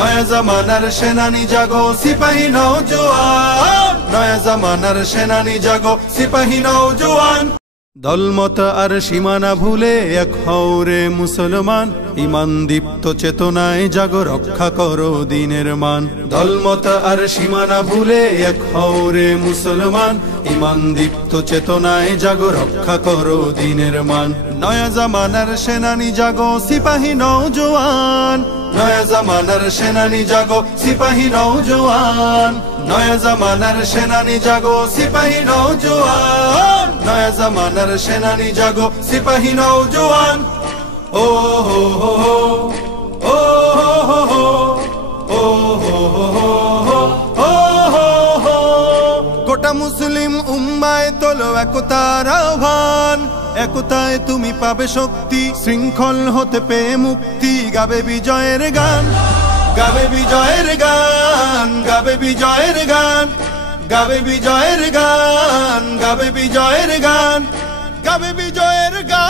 নয়া জামানার সেনানি জাগো সিপাহী নওজোয়ান, নয়া জামানার সেনানি জাগো সিপাহী নওজোয়ান। দলমত আর সীমানা ভুলে এক হও রে মুসলমান, ঈমান দীপ্ত চেতনায় জাগো রক্ষা করো দ্বীনের মান। দলমত আর সীমানা ভুলে এক হও রে মুসলমান, ঈমান দীপ্ত চেতনায় জাগো রক্ষা করো দ্বীনের মান। নয়া জামানার সেনানি জাগো সিপাহী নওজোয়ান, নয়া জামানার সেনানি জাগো সিপাহী নওজোয়ান, নয়া জামানার সেনানি জাগো সিপাহী নওজোয়ান, নয়া জামানার সেনানি জাগো সিপাহী নওজোয়ান। ও হো হো হো, ও হো হো হো, ও হো হো হো, ও হো হো। গোটা মুসলিম উম্মায় তোলো একতার আহ্বান, একতায় তুমি পাবে শক্তি, শৃঙ্খল হতে পেয়ে মুক্তি। গাবে বিজয়ের গান, গাবে বিজয়ের গান, গাবে বিজয়ের গান, গাবে বিজয়ের গান, গাবে বিজয়ের গান, গাবে বিজয়ের গান।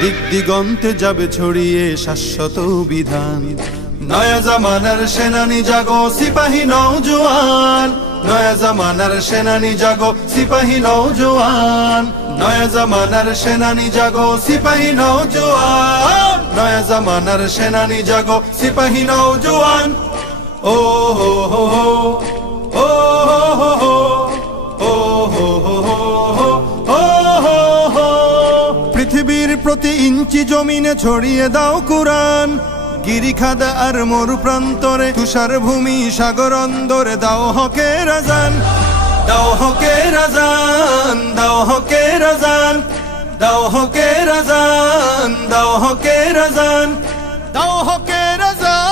দিক দিগন্তে যাবে ছড়িয়ে শাশ্বত বিধান। নয়া জামানার সেনানি জাগো সিপাহী নওজোয়ান, নয়া জামানার সেনানি জাগো সিপাহী নওজোয়ান, নয়া জামানার সেনানি জাগো সিপাহী নওজোয়ান, নয়া জামানার সেনানি জাগো সিপাহী নওজোয়ান। ও হো হো হো, ও হো হো হো, ও হো হো হো, ও হো হো। পৃথিবীর প্রতি ইঞ্চি জমিনে ছড়িয়ে দাও কুরআন, গিরিখাদ আর মরু প্রান্তরে তুষার ভূমি সাগর অন্দরে দাও হকের আযান, দাও হকের আযান, দাও হকের আযান, দাও হকের আযান, দাও হকের আযান, দাও হকের আযান।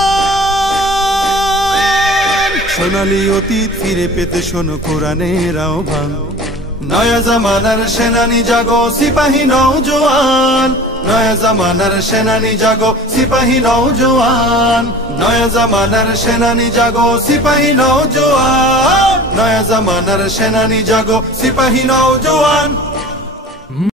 সোনালী অতীত ফিরে পেতে শোনো কোরআনের আহ্বান। নয়া জামানার সেনানি জাগো সিপাহী নওজোয়ান, নয়া জামানার সেনানি জাগো সিপাহী নওজোয়ান, নয়া জামানার সেনানি জাগো সিপাহী নওজোয়ান, নয়া জামানার সেনানি জাগো সিপাহী নওজোয়ান।